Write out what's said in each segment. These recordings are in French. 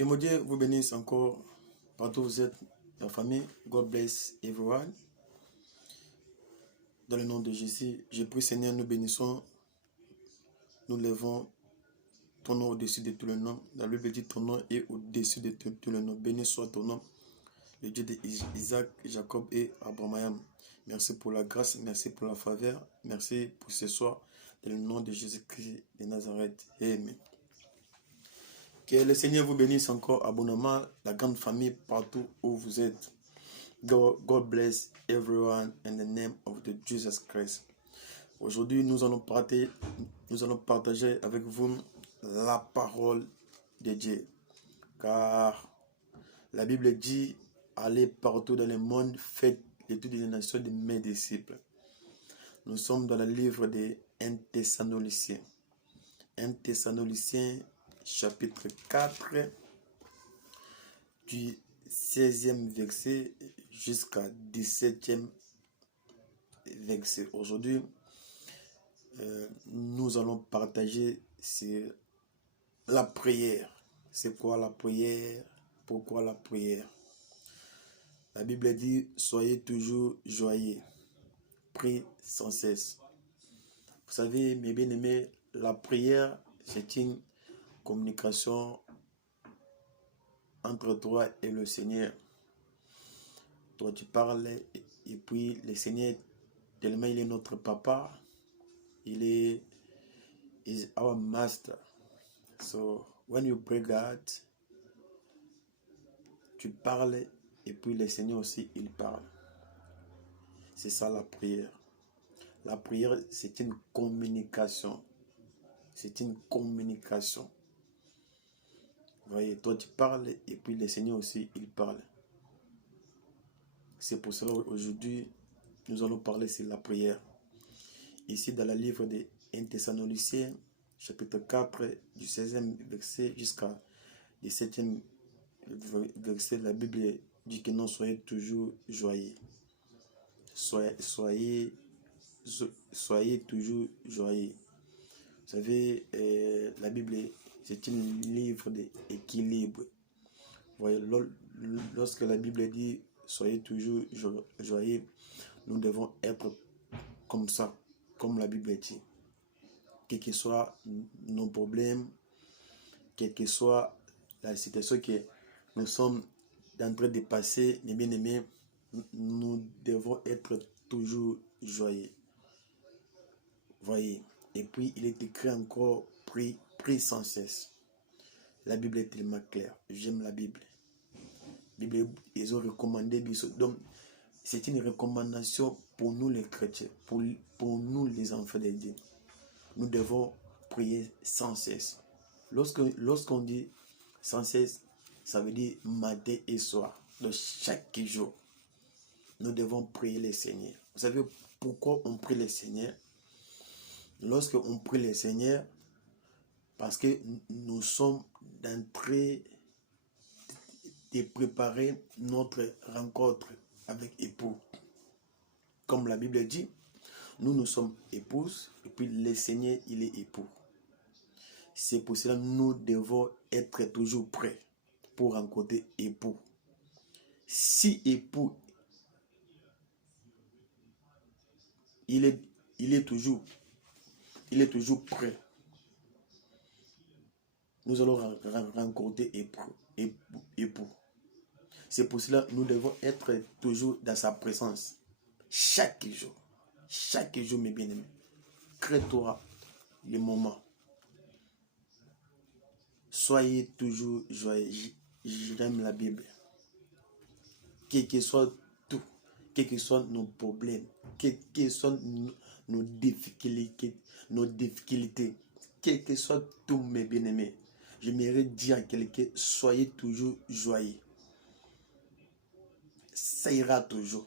Que mon Dieu vous bénisse encore partout où vous êtes, la famille. God bless everyone. Dans le nom de Jésus, je prie Seigneur, nous bénissons, nous levons ton nom au-dessus de tout le nom. La Bible dit ton nom est au-dessus de tout le nom. Béni soit ton nom, le Dieu d'Isaac, Jacob et Abraham. Merci pour la grâce, merci pour la faveur, merci pour ce soir. Dans le nom de Jésus-Christ de Nazareth. Amen. Que le Seigneur vous bénisse encore abondamment, la grande famille partout où vous êtes. God bless everyone in the name of the Jesus Christ. Aujourd'hui, nous allons partager avec vous la parole de Dieu. Car la Bible dit, allez partout dans le monde, faites l'étude des nations de mes disciples. Nous sommes dans le livre des 1 Thessaloniciens. 1 Thessaloniciens chapitre 4 du 16e verset jusqu'à 17e verset. Aujourd'hui, nous allons partager sur la prière. C'est quoi la prière? Pourquoi la prière? La Bible dit, soyez toujours joyeux, priez sans cesse. Vous savez, mes bien-aimés, la prière, c'est une communication entre toi et le Seigneur. Toi, tu parles et puis le Seigneur, tellement il est notre papa, il est our master. So, when you pray God, tu parles et puis le Seigneur aussi, il parle. C'est ça la prière. La prière, c'est une communication. C'est une communication. Vous voyez, toi tu parles et puis le Seigneur aussi, il parle. C'est pour cela aujourd'hui, nous allons parler sur la prière. Ici, dans le livre des 1 Thessaloniciens, chapitre 4, du 16e verset jusqu'à 17e verset, la Bible dit que non, soyez toujours joyeux. Soyez toujours joyeux. Vous savez, la Bible, c'est un livre d'équilibre. Vous voyez, lorsque la Bible dit soyez toujours joyeux, nous devons être comme ça, comme la Bible dit. Quels que soient nos problèmes, quelle que soit la situation que nous sommes en train de passer, mes bien-aimés, nous devons être toujours joyeux. Voyez. Et puis, il est écrit encore, prie sans cesse. La Bible est tellement claire. J'aime la Bible. La Bible, ils ont recommandé. Donc, c'est une recommandation pour nous les chrétiens, pour nous les enfants de Dieu. Nous devons prier sans cesse. Lorsqu'on dit sans cesse, ça veut dire matin et soir. Donc, chaque jour, nous devons prier le Seigneur. Vous savez pourquoi on prie le Seigneur? Lorsqu'on prie le Seigneur, parce que nous sommes en train de préparer notre rencontre avec époux. Comme la Bible dit, nous sommes épouses et puis le Seigneur, il est époux. C'est pour cela que nous devons être toujours prêts pour rencontrer époux. Si époux, il est toujours prêt, nous allons rencontrer époux. C'est pour cela que nous devons être toujours dans sa présence. Chaque jour, mes bien-aimés. Crée-toi le moment. Soyez toujours joyeux. J'aime la Bible. Quel que soit tout, quels que soient nos problèmes, quelles que soient nos difficultés, quel que soit tout, mes bien-aimés, j'aimerais dire à quelqu'un, soyez toujours joyeux. Ça ira toujours.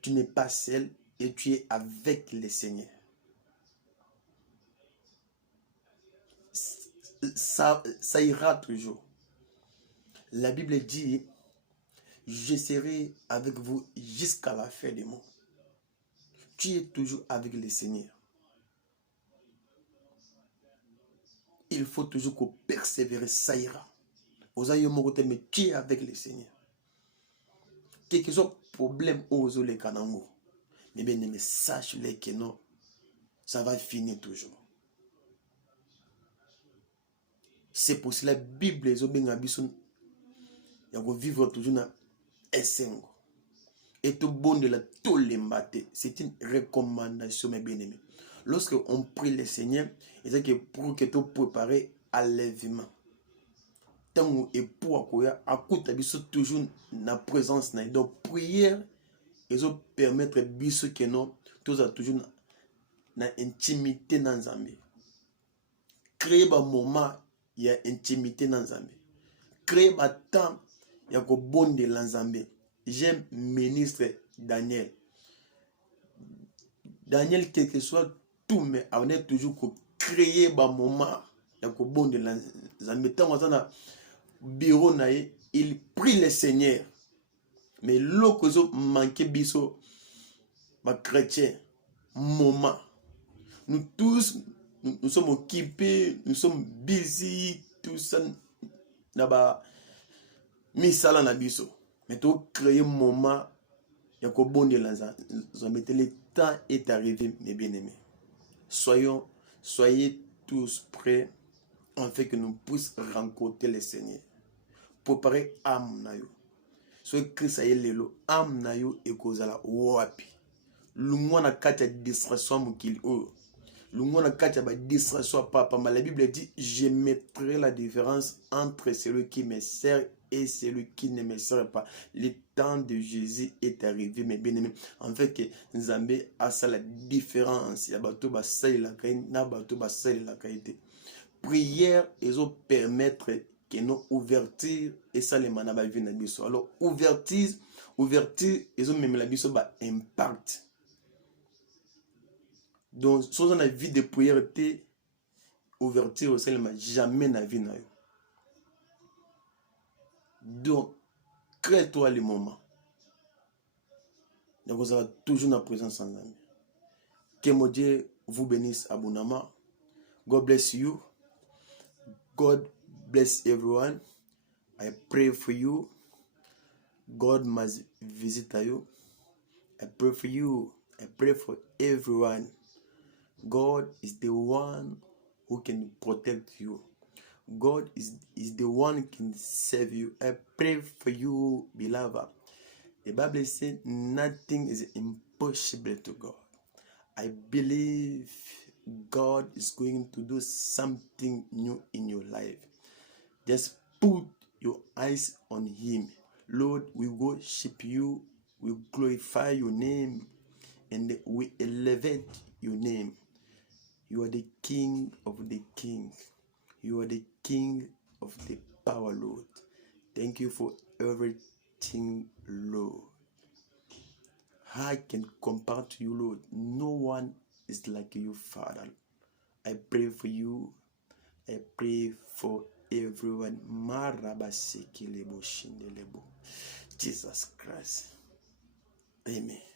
Tu n'es pas seul et tu es avec le Seigneur. Ça ira toujours. La Bible dit, je serai avec vous jusqu'à la fin du monde. Tu es toujours avec le Seigneur. Il faut toujours qu'on persévère, ça ira. Aux aïeux mais tu es avec le Seigneur. Quel que soit le problème aux les canangos. Mais bien aimé, sache-les que non, ça va finir toujours. C'est pour cela que la Bible est vivre toujours dans Essengo. Et tout bon de la tout les matés. C'est une recommandation, mes bien-aimés. Lorsque on prie le Seigneur, c'est que pour que tu prépares à l'enlèvement. Tant et pour à toujours na présence na donc prière ils ont permettre biso que non tous a toujours na intimité dans Nzambe. Créer un moment il y a intimité dans Nzambe. Créer un temps il y a ko bon de Nzambe. J'aime ministre Daniel. Daniel quel que soit tout mais on est toujours ko créer un moment il y a ko bon de Nzambe. Tant on a bureau naïe, il prie le Seigneur. Mais l'autre manqué biso, ma chrétien, moment. Nous tous, nous sommes occupés, nous sommes busy, tout ça, là-bas, misala na biso. Mais tu créer un moment, il y a qu'au bon de l'anza. Le temps est arrivé, mes bien-aimés. Soyez tous prêts, en fait que nous puissions rencontrer le Seigneur. Préparer âme na yo. So Christ aye lelo âme na yo ekozala wapi. Lungwa na kati ya distraction mokili oyo. Lungwa na kati ya ba distraction papa. Mais la Bible dit je mettrai la différence entre celui qui me sert et celui qui ne me sert pas. Le temps de Jésus est arrivé, mes bien-aimés. En fait que Nzambe a ça la différence. Ya bato ba sali la kain na bato ba sali la kaité. Prière ils ont permettre que nos ouvertures et ça les manaba vie na biso. Alors ouverture ils ont même la biso ba impact. Donc sans la vie de prière ouverture aussi les jamais na vie na yo. Donc crée-toi les moments. Donc vous avez toujours la présence en Nzambe. Que mon Dieu vous bénisse abondamment. God bless you. God bless everyone. I pray for you. God must visit you. I pray for you. I pray for everyone. God is the one who can protect you. God is the one who can save you. I pray for you, beloved. The Bible says nothing is impossible to God. I believe God is going to do something new in your life. Just put your eyes on Him. Lord, we worship you, we glorify your name, and we elevate your name. You are the King of the King. You are the King of the power, Lord. Thank you for everything, Lord. I can compare to you, Lord. No one is like you, Father. I pray for you. I pray for everyone. Jesus Christ. Amen.